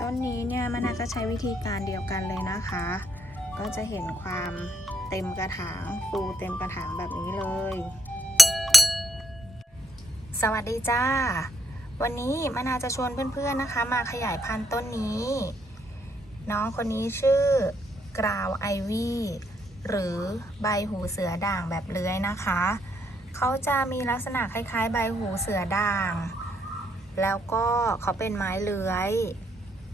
ต้นนี้เนี่ยมะนาวก็ใช้วิธีการเดียวกันเลยนะคะ ก็จะเห็นความเต็มกระถางฟูเต็มกระถางแบบนี้เลย สวัสดีจ้า วันนี้มะนาวจะชวนเพื่อนๆนะคะ มาขยายพันธุ์ต้นนี้ น้องคนนี้ชื่อกราวไอวี่หรือใบหูเสือด่างแบบเลื้อยนะคะ เขาจะมีลักษณะคล้ายๆ ใบหูเสือด่าง แล้วก็เขาเป็นไม้เลื้อย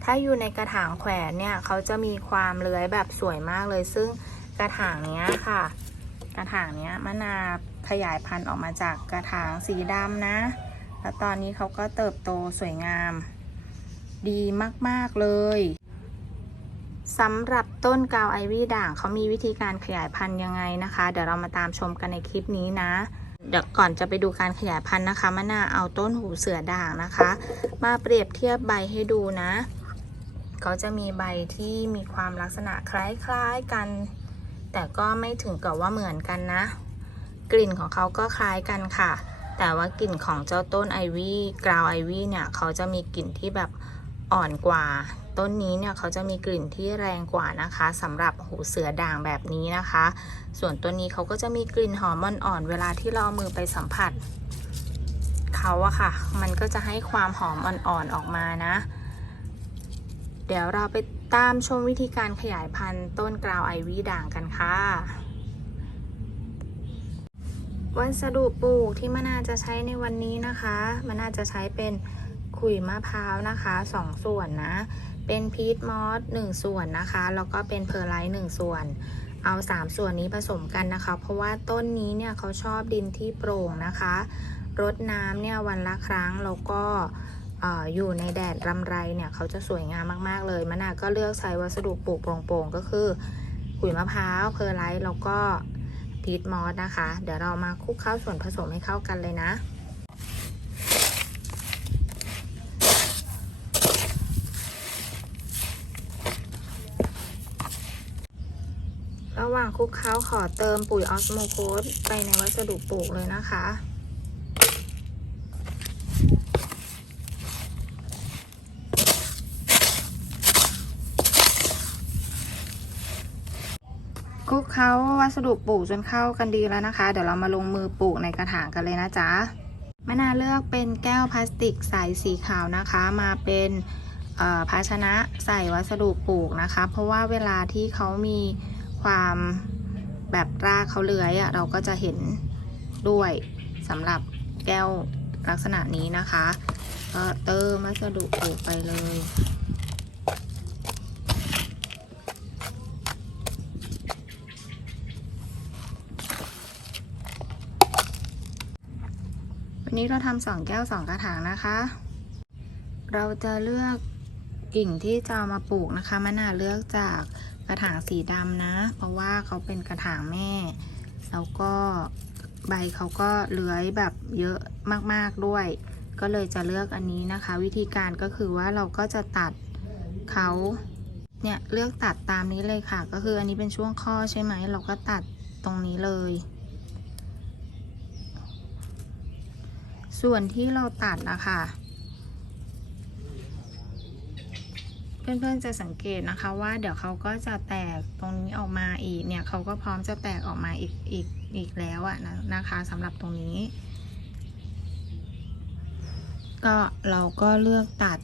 ถ้าอยู่ในกระถางแขวนเนี่ยเขาจะมีความเลื้อยแบบสวยมากเลย ซึ่งกระถางเนี้ยค่ะ กระถางเนี้ยมะนาขยายพันธุ์ออกมาจากกระถางสีดำนะ แล้วตอนนี้เขาก็เติบโตสวยงาม ดีมากๆเลยสำหรับต้นกาวไอวี่ด่างเขามีวิธีการขยายพันธุ์ยังไงนะคะ เดี๋ยวเรามาตามชมกันในคลิปนี้นะ เดี๋ยวก่อนจะไปดูการขยายพันธุ์นะคะมะนาเอาต้นหูเสือด่างนะคะ มาเปรียบเทียบใบให้ดูนะ เขาจะมีใบที่มีความลักษณะคล้ายๆกัน แต่ก็ไม่ถึงกับว่าเหมือนกันนะ กลิ่นของเขาก็คล้ายกันค่ะ แต่ว่ากลิ่นของเจ้าต้นไอวี่กราวไอวี่เนี่ยเขาจะมีกลิ่นที่แบบอ่อนกว่า ต้นนี้เนี่ยเขาจะมีกลิ่นที่แรงกว่านะคะสำหรับหูเสือด่างแบบนี้นะคะ ส่วนตัวนี้เขาก็จะมีกลิ่นหอมอ่อนๆเวลาที่เราเอามือไปสัมผัสเขาอะค่ะ มันก็จะให้ความหอมอ่อนๆออกมานะ เดี๋ยวเราไปตามชมวิธีการขยายพันธุ์ต้นกราวไอวี่ด่างกันค่ะ วัสดุปลูกที่มะนาจะใช้ในวันนี้นะคะมะนาจะใช้เป็นขุยมะพร้าวนะคะสองส่วนนะ เป็นพีทมอสหนึ่งส่วนนะคะ แล้วก็เป็นเพอร์ไลท์หนึ่งส่วน เอา 3 ส่วนนี้ผสมกันนะคะ เพราะว่าต้นนี้เนี่ยเขาชอบดินที่โปร่งนะคะ รดน้ำเนี่ยวันละครั้งแล้วก็ อยู่ในแดดรำไรเนี่ยเขาจะสวยงามมาก ๆ เลยมะนาวก็เลือกใช้วัสดุปลูกโปร่งๆก็คือขุยมะพร้าวเพอร์ไลท์แล้วก็พีทมอสนะคะ เดี๋ยวเรามาคลุกเข้าส่วนผสมให้เข้ากันเลยนะระหว่างคลุกเคล้าขอเติมปุ๋ยออสโมโคสไปในวัสดุปลูกเลยนะคะ เคล้าวัสดุปลูกจนเข้ากันดีแล้วนะคะ เดี๋ยวเรามาลงมือปลูกในกระถางกันเลยนะจ๊ะมะนาเลือกเป็นแก้วพลาสติกใสสีขาวนะคะ มาเป็นภาชนะใส่วัสดุปลูกนะคะ เพราะว่าเวลาที่เขามีความแบบรากเขาเลื้อยอะ่ะเราก็จะเห็นด้วยสำหรับแก้วลักษณะนี้นะคะ ก็เติมวัสดุปลูกไปเลย นี้เราทำสองแก้วสองกระถางนะคะ เราจะเลือกกิ่งที่จะามาปลูกนะคะมะนาวเลือกจากกระถางสีดำนะ เพราะว่าเขาเป็นกระถางแม่ แล้วก็ใบเขาก็เลื้อยแบบเยอะมากๆด้วย ก็เลยจะเลือกอันนี้นะคะ วิธีการก็คือว่าเราก็จะตัดเขาเนี่ยเลือกตัดตามนี้เลยค่ะ ก็คืออันนี้เป็นช่วงข้อใช่ไหมเราก็ตัดตรงนี้เลย ส่วนที่เราตัดนะคะ เพื่อนๆจะสังเกตนะคะว่าเดี๋ยวเขาก็จะแตกตรงนี้ออกมาอีกเนี่ยเขาก็พร้อมจะแตกออกมาอีกอีกอีกแล้วอะนะนะคะสำหรับตรงนี้ ก็เราก็เลือกตัด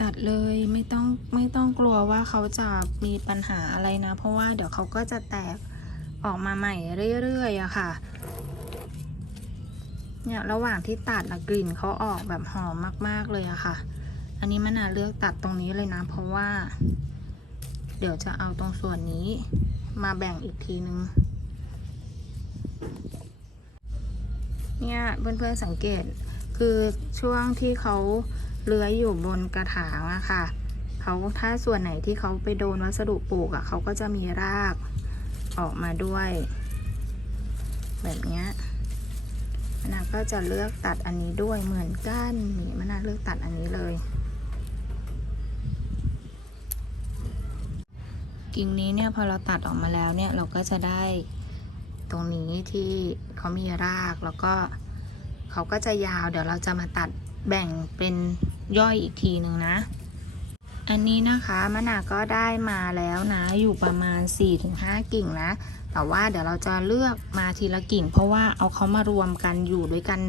ตัด เลยไม่ต้องไม่ต้องกลัวว่าเขาจะมีปัญหาอะไรนะ เพราะว่าเดี๋ยวเขาก็จะแตกออกมาใหม่เรื่อยๆอะค่ะเนี่ยระหว่างที่ตัดอะกลิ่นเขาออกแบบหอมมาก ๆเลยอะค่ะ อันนี้มะนาวเลือกตัดตรงนี้เลยนะ เพราะว่า เดี๋ยวจะเอาตรงส่วนนี้ มาแบ่งอีกทีนึงเนี่ยเพื่อนๆสังเกตคือช่วงที่เขา เลื้อยอยู่บนกระถางอะค่ะเขาถ้าส่วนไหนที่เขาไปโดนวัสดุปลูกอะเขาก็จะมีรากออกมาด้วย แบบนี้มะนาวก็จะเลือกตัดอันนี้ด้วยเหมือนกันนี่มะนาวเลือกตัดอันนี้เลย กิ่งนี้เนี่ยพอเราตัดออกมาแล้วเนี่ยเราก็จะได้ตรงนี้ที่เขามีรากแล้วก็เขาก็จะยาวเดี๋ยวเราจะมาตัด แบ่งเป็นย่อยอีกทีหนึ่งนะ อันนี้นะคะมะนาวก็ได้มาแล้วนะ อยู่ประมาณ 4-5 กิ่งนะ แต่ว่าเดี๋ยวเราจะเลือกมาทีละกิ่ง เพราะว่าเอาเขามารวมกันอยู่ด้วยกัน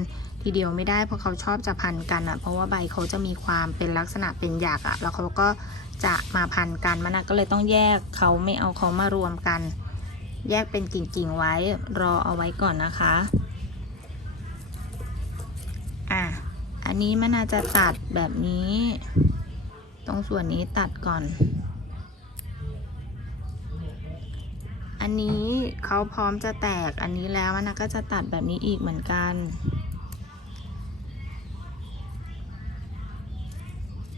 ทีเดียวไม่ได้เพราะเขาชอบจะพันกันอะ่ะ เพราะว่าใบเขาจะมีความเป็นลักษณะเป็นหยากอะ่ะ แล้วเขาก็จะมาพันกันมะนาวก็เลยต้องแยกเขาไม่เอาเขามารวมกัน แยกเป็นกิ่งๆไว้รอเอาไว้ก่อนนะคะอะ อันนี้มะนาวจะตัดแบบนี้ ตรงส่วนนี้ตัดก่อน อันนี้เขาพร้อมจะแตกอันนี้แล้วมันก็จะตัดแบบนี้อีกเหมือนกัน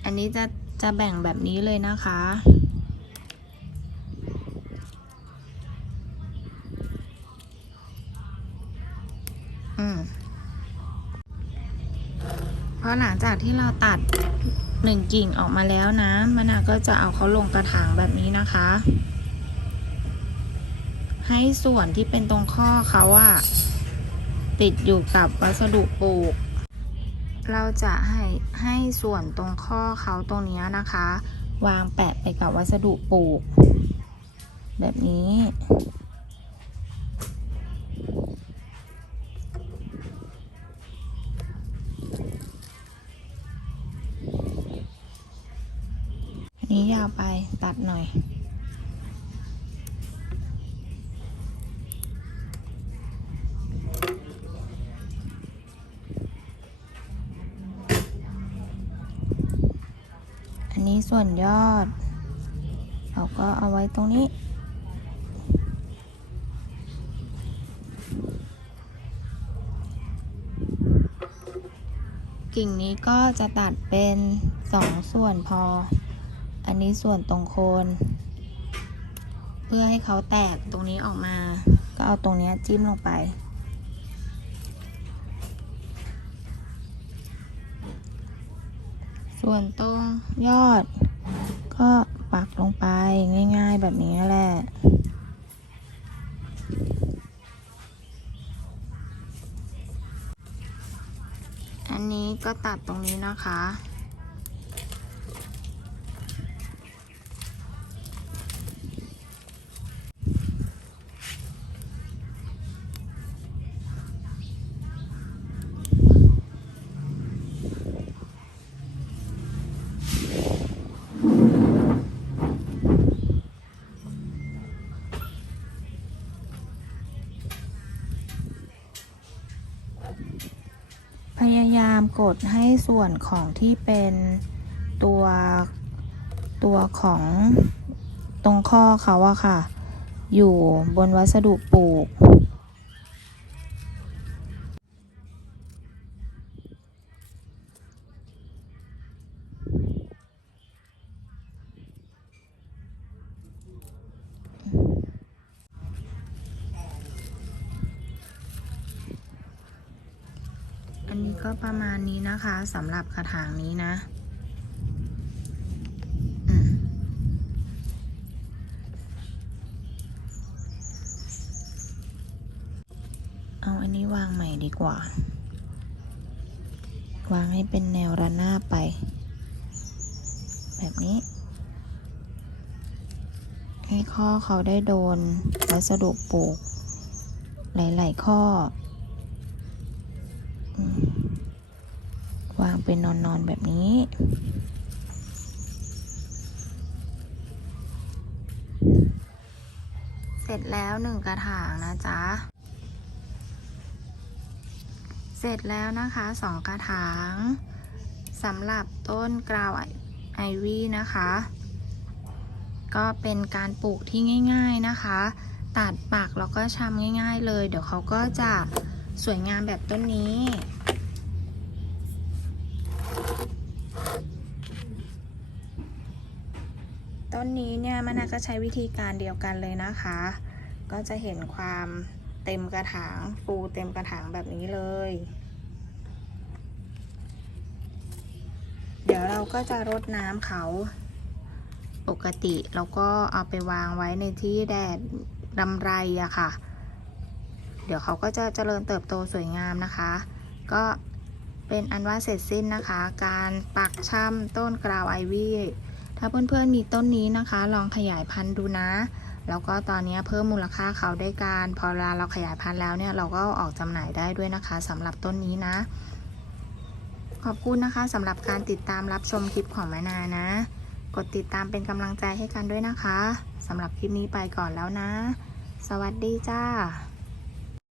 อันนี้จะจะแบ่งแบบนี้เลยนะคะอืม เพราะหลังจากที่เราตัดหนึ่งกิ่งออกมาแล้วนะมะนาวก็จะเอาเขาลงกระถางแบบนี้นะคะ ให้ส่วนที่เป็นตรงข้อเขาอะติดอยู่กับวัสดุปลูก เราจะให้ให้ส่วนตรงข้อเขาตรงนี้นะคะ วางแปะไปกับวัสดุปลูก แบบนี้ นี้ยาวไปตัดหน่อย อันนี้ส่วนยอด เราก็เอาไว้ตรงนี้กิ่งนี้ก็จะตัดเป็นสองส่วนพอ อันนี้ส่วนตรงโคน เพื่อให้เขาแตกตรงนี้ออกมา ก็เอาตรงนี้จิ้มลงไป ส่วนตรงยอด ก็ปักลงไปง่ายๆแบบนี้แหละอันนี้ก็ตัดตรงนี้นะคะ กดให้ส่วนของที่เป็นตัวตัวของตรงข้อเขาอะค่ะ อยู่บนวัสดุปลูก อันนี้ก็ประมาณนี้นะคะสำหรับกระถางนี้นะอเอาอันนี้วางใหม่ดีกว่า วางให้เป็นแนวระนาบไป แบบนี้ ให้ข้อเขาได้โดนวัสดุปลูก หลาย ๆ ข้อมวาง เป็นนอนๆแบบนี้ เสร็จแล้วหนึ่งกระถางนะจ๊ะ เสร็จแล้วนะคะสองกระถางสำหรับต้นกราวไอวี่นะคะ ก็เป็นการปลูกที่ง่ายๆนะคะ ตัดปักแล้วก็ชำง่ายๆเลย เดี๋ยวเขาก็จะสวยงามแบบต้นนี้ ต้นนี้เนี่ยมะนาวก็ใช้วิธีการเดียวกันเลยนะคะ ก็จะเห็นความเต็มกระถางฟูเต็มกระถางแบบนี้เลย เดี๋ยวเราก็จะรดน้ำเขาปกติแล้วก็เอาไปวางไว้ในที่แดดรำไรอะค่ะ เดี๋ยวเขาก็จะเจริญเติบโตสวยงามนะคะ ก็เป็นอันว่าเสร็จสิ้นนะคะ การปักช่ำต้นกราวไอวี่ ถ้าเพื่อนๆมีต้นนี้นะคะ ลองขยายพันธุ์ดูนะ แล้วก็ตอนนี้เพิ่มมูลค่าเขาได้วยการพอเวลาเราขยายพันธุ์แล้วเนี่ยเราก็ออกจำหน่ายได้ด้วยนะคะสำหรับต้นนี้นะ ขอบคุณนะคะสำหรับการติดตามรับชมคลิปของแม่นานะ กดติดตามเป็นกำลังใจให้กันด้วยนะคะสำหรับคลิปนี้ไปก่อนแล้วนะ สวัสดีจ้า